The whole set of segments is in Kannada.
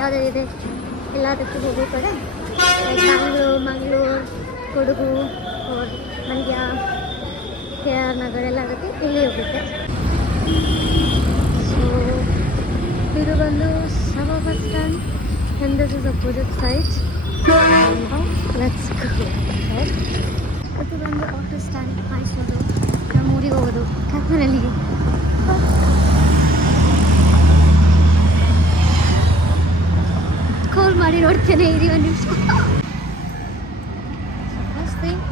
ಯಾವುದಿದೆ ಎಲ್ಲದಕ್ಕೂ ಹೋಗ್ಬೇಕಾದ್ರೆ ಮಂಗಳೂರು ಕೊಡಗು ಮಂಡ್ಯ ಕೆ ಆರ್ ನಗರ ಎಲ್ಲ ಆಗುತ್ತೆ, ಇಲ್ಲಿ ಹೋಗುತ್ತೆ. ಸೊ ಇದು ಬಂದು ಸಮ bus stand and this is opposite side. Now let's go. ಇದು ಬಂದು ಆಟೋ ಸ್ಟ್ಯಾಂಡ್ ಮೈಸೂರು. ನಮ್ಮ ಊರಿಗೆ ಹೋಗೋದು ಕ್ಯಾಬ್ನಲ್ಲಿಗೆ. ಕಾಲ್ ಮಾಡಿ ನೋಡ್ತೇನೆ ಇರಿ ಒಂದು ನಿಮಿಷ.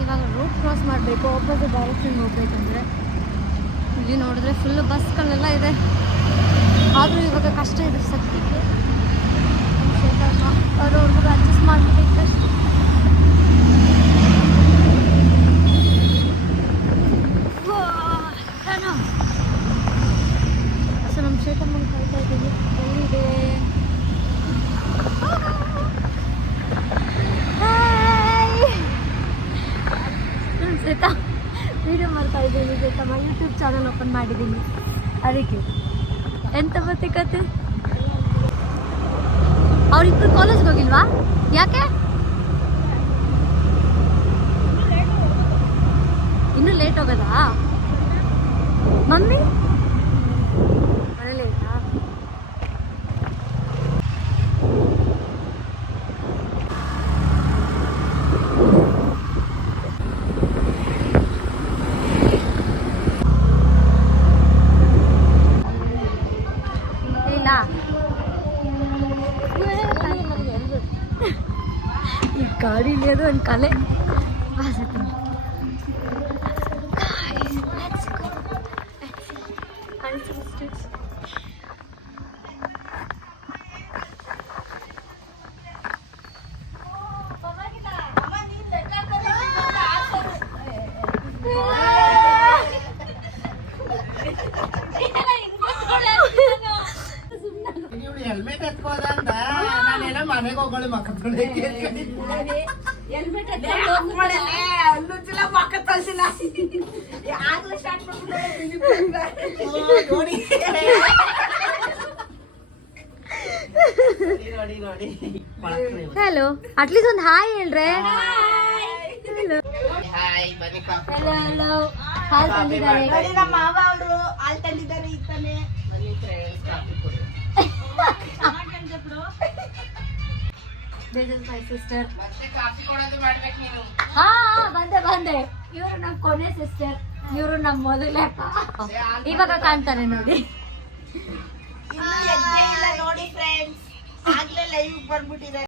ಇವಾಗ ರೋಡ್ ಕ್ರಾಸ್ ಮಾಡಬೇಕು, ಆಪೋಸಿಟ್ ಡೈರೆಕ್ಷನ್ ಹೋಗ್ಬೇಕಂದ್ರೆ. ಇಲ್ಲಿ ನೋಡಿದ್ರೆ ಫುಲ್ ಬಸ್ಗಳೆಲ್ಲ ಇದೆ, ಆದರೂ ಇವಾಗ ಕಷ್ಟ ಇದೆ ಸದ್ಯಕ್ಕೆ. ಅವ್ರವ್ರಿಗೂ ಅಡ್ಜಸ್ಟ್ ಮಾಡಿಬಿಟ್ಟು ಸೊ ನಮ್ಮ ಶ್ವೇತಮ್ಮನ ಕಾಯ್ತಾ ಇದ್ದೀನಿ. ಎಲ್ಲಿದೆ ಶ್ವೇತಾ ವಿಡಿಯೋ ಮಾಡ್ತಾ ಇದ್ದೀನಿ. ಶ್ವೇತಮ್ಮ ಯೂಟ್ಯೂಬ್ ಚಾನಲ್ ಓಪನ್ ಮಾಡಿದ್ದೀನಿ, ಅದಕ್ಕೆ ಎಂತ ಮತ್ತೆ ಕತೆ. ಅವ್ರಿಬ್ರು ಕಾಲೇಜ್ಗೆ ಹೋಗಿಲ್ವಾ? ಯಾಕೆ ಇನ್ನೂ ಲೇಟ್ ಹೋಗೋದಾ? ಮಮ್ಮಿ ಬರ ಲೇಟಾ? ಇಲ್ಲ ಈ ಗಾಡಿ లేదు ಒಂದು ಕಲೆ. ಹೆಲ್ಮೆಟ್ ಎತ್ಕೋದಂದ ನಾನೇನ ಮನೆಗೆ ಹೋಗೋಳು ಮಕ್ಕ ತೊಳೆಗೆ ಹೆಲ್ಮೆಟ್ ಅಲ್ಲುಚಿಲ್ಲ ಮಕ್ಕ ತಳ್ಸಿಲ್ಲ ಆಗ್ಲೂ ಸ್ಟಾರ್ಟ್ ನೋಡಿ ನೋಡಿ ಹಲೋ ಅಟ್ಲೀಸ್ಟ್ ಒಂದು ಹಾಯ್ ಹೇಳ್ರೆ. ಹಲೋ ಹಲೋ ಹಾಲ್ ತಂದಿದ್ದಾರೆ. ನೋಡಿ ನಮ್ಮ ಮಾವ ಅವರು ಹಾಲ್ ತಂದಿದ್ದಾರೆ. ಈಗ ತಾನೆ This is my sister. ಬಂದೆ. ಇವರು ನಮ್ಮ ಕೊನೆ ಸಿಸ್ಟರ್, ಇವರು ನಮ್ಮ ಮೊದಲೇ ಅಕ್ಕ. ಇವಾಗ ಕಾಣ್ತಾರೆ ನೋಡಿ. ಇನ್ನು ಎದ್ದೇ ಇಲ್ಲ ನೋಡಿ ಫ್ರೆಂಡ್ಸ್, ಆಗ್ಲೇ ಲೈವ್ ಬಂದ್ಬಿಟ್ಟಿದ್ದಾರೆ.